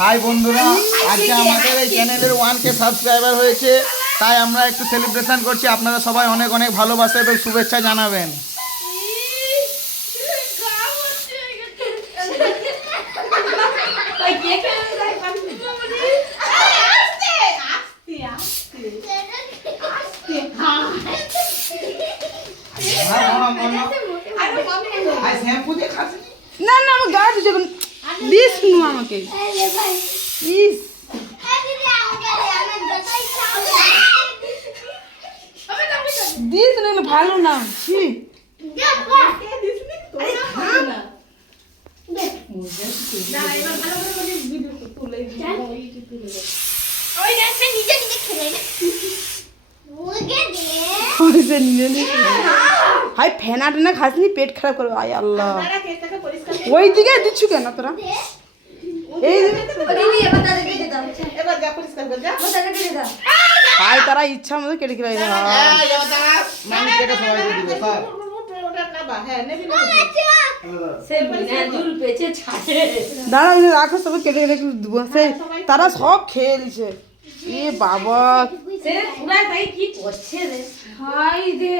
High বন্ধুরা, আজকে আমাদের এই চ্যানেলের 1K সাবস্ক্রাইবার হয়েছে, তাই আমরা একটু সেলিব্রেশন করছি। আপনারা সবাই অনেক অনেক ভালোবাসা এবং শুভেচ্ছা জানাবেন। না না আমার গা দিচ্ছে দিস নু আমাকে ইস দিস না ভালো না ছি হাই ফেনা টেনা খাসনি পেট খারাপ করবে আয় আল্লাহ ওই দিকে দিচ্ছ কেন তোরা এই হাই তারা ইচ্ছা মতো কেটে খেলে দাঁড়া রাখো সবাই কেটে কেটে দেবো তারা সব খেয়ে দিছে এ বাবা কি করছে রে হাই দে